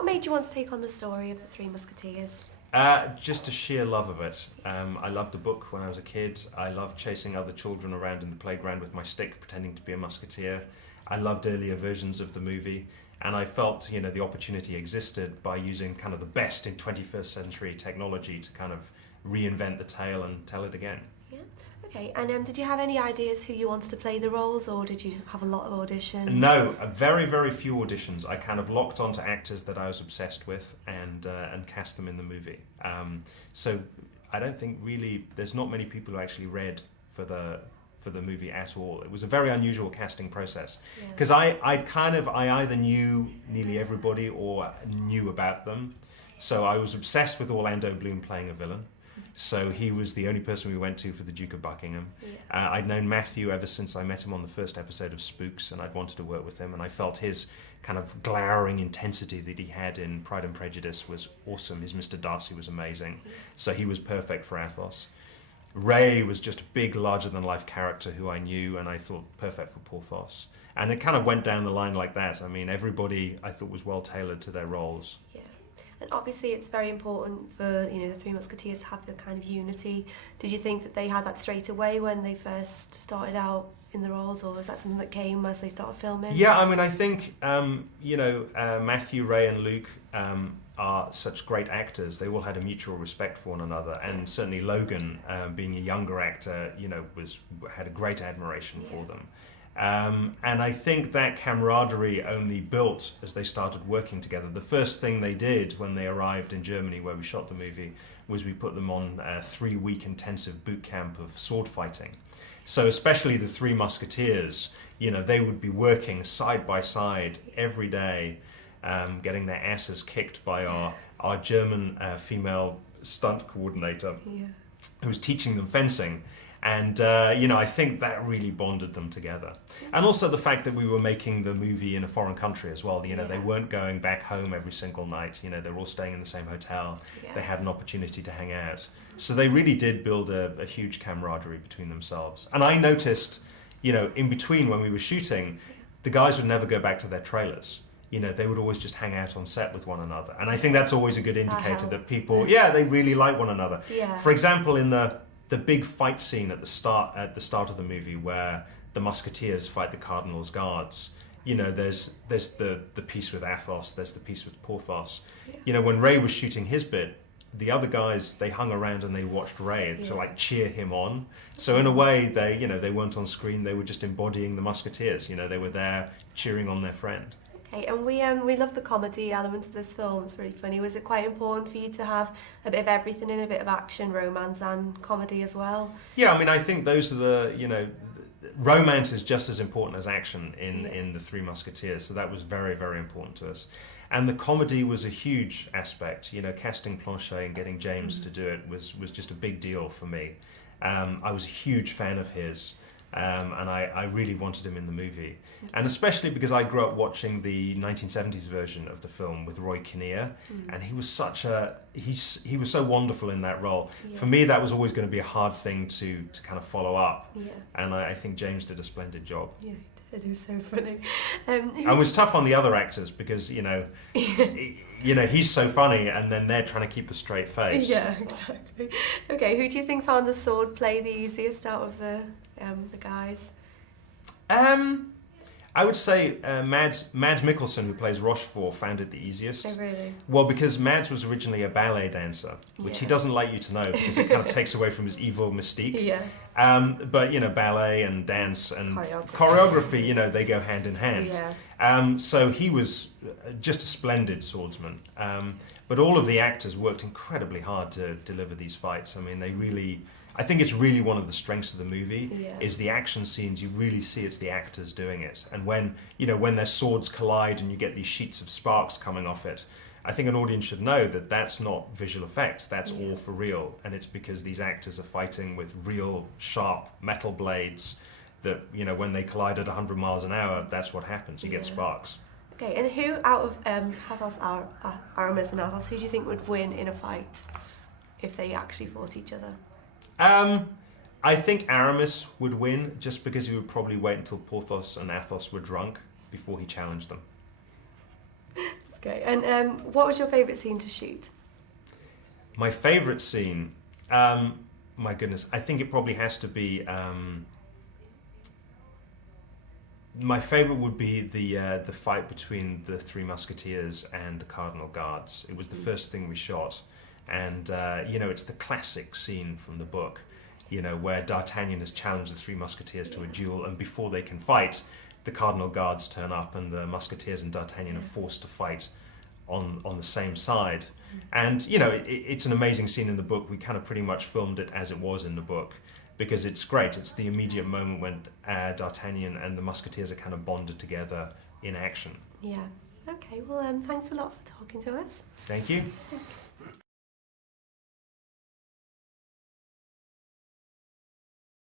what made you want to take on the story of the Three Musketeers? Just a sheer love of it. I loved the book when I was a kid. I loved chasing other children around in the playground with my stick, pretending to be a musketeer. I loved earlier versions of the movie, and I felt, the opportunity existed by using kind of the best in 21st century technology to kind of reinvent the tale and tell it again. Yeah. Okay, and did you have any ideas who you wanted to play the roles, or did you have a lot of auditions? No, very, very few auditions. I kind of locked onto actors that I was obsessed with and cast them in the movie. So I don't think really, there's not many people who actually read for the movie at all. It was a very unusual casting process because I either knew nearly everybody or knew about them. So I was obsessed with Orlando Bloom playing a villain. So he was the only person we went to for the Duke of Buckingham. Yeah. I'd known Matthew ever since I met him on the first episode of Spooks, and I'd wanted to work with him, and I felt his kind of glowering intensity that he had in Pride and Prejudice was awesome. His Mr. Darcy was amazing. So he was perfect for Athos. Ray was just a big, larger-than-life character who I knew, and I thought perfect for Porthos. And it kind of went down the line like that. I mean, everybody I thought was well-tailored to their roles. Yeah. And obviously it's very important for, the Three Musketeers to have the kind of unity. Did you think that they had that straight away when they first started out in the roles, or was that something that came as they started filming? Yeah, I mean, I think, Matthew, Ray and Luke are such great actors. They all had a mutual respect for one another, and certainly Logan, being a younger actor, had a great admiration for them. And I think that camaraderie only built as they started working together. The first thing they did when they arrived in Germany, where we shot the movie, was we put them on a 3-week intensive boot camp of sword fighting. So especially the Three Musketeers, they would be working side by side every day, getting their asses kicked by our German female stunt coordinator, who was teaching them fencing. And, I think that really bonded them together. And also the fact that we were making the movie in a foreign country as well. They weren't going back home every single night. They were all staying in the same hotel. Yeah. They had an opportunity to hang out. So they really did build a huge camaraderie between themselves. And I noticed, in between when we were shooting, the guys would never go back to their trailers. They would always just hang out on set with one another. And I think that's always a good indicator that people, they really like one another. Yeah. For example, in the big fight scene at the start of the movie where the Musketeers fight the Cardinal's guards, there's the piece with Athos, there's the piece with Porthos. Yeah. When Ray was shooting his bit, the other guys, they hung around and they watched Ray to cheer him on. So in a way, they weren't on screen, they were just embodying the Musketeers. They were there cheering on their friend. Okay, and we love the comedy element of this film. It's really funny. Was it quite important for you to have a bit of everything in, a bit of action, romance and comedy as well? Yeah, I mean, I think those are romance is just as important as action in the Three Musketeers, so that was very, very important to us. And the comedy was a huge aspect. Casting Planchet and getting James to do it was just a big deal for me. I was a huge fan of his. And I really wanted him in the movie. And especially because I grew up watching the 1970s version of the film with Roy Kinnear, and he was he was so wonderful in that role. Yeah. For me, that was always going to be a hard thing to kind of follow up. Yeah. And I think James did a splendid job. Yeah, it was so funny. And it was tough on the other actors because, he's so funny, and then they're trying to keep a straight face. Yeah, exactly. Okay, who do you think found the sword play the easiest out of the guys? I would say Mads Mikkelsen, who plays Rochefort, found it the easiest. Oh, really? Well, because Mads was originally a ballet dancer, which he doesn't like you to know because it kind of takes away from his evil mystique. Yeah. But, ballet and dance and choreography, they go hand in hand. Yeah. So he was just a splendid swordsman. But all of the actors worked incredibly hard to deliver these fights. I mean, I think it's really one of the strengths of the movie is the action scenes. You really see it's the actors doing it. And when their swords collide and you get these sheets of sparks coming off it, I think an audience should know that that's not visual effects, that's all for real. And it's because these actors are fighting with real sharp metal blades that, when they collide at 100 miles an hour, that's what happens. You get sparks. Okay, and who out of Aramis and Athos, who do you think would win in a fight if they actually fought each other? I think Aramis would win just because he would probably wait until Porthos and Athos were drunk before he challenged them. That's Okay. And what was your favourite scene to shoot? My favourite scene, my goodness, I think it probably has to be. My favourite would be the fight between the Three Musketeers and the Cardinal Guards. It was the first thing we shot, and it's the classic scene from the book, where D'Artagnan has challenged the Three Musketeers to a duel, and before they can fight, the Cardinal Guards turn up, and the Musketeers and D'Artagnan are forced to fight on the same side. And it's an amazing scene in the book. We kind of pretty much filmed it as it was in the book, because it's great. It's the immediate moment when D'Artagnan and the Musketeers are kind of bonded together in action. Yeah. Okay, well, thanks a lot for talking to us. Thank you. Thanks.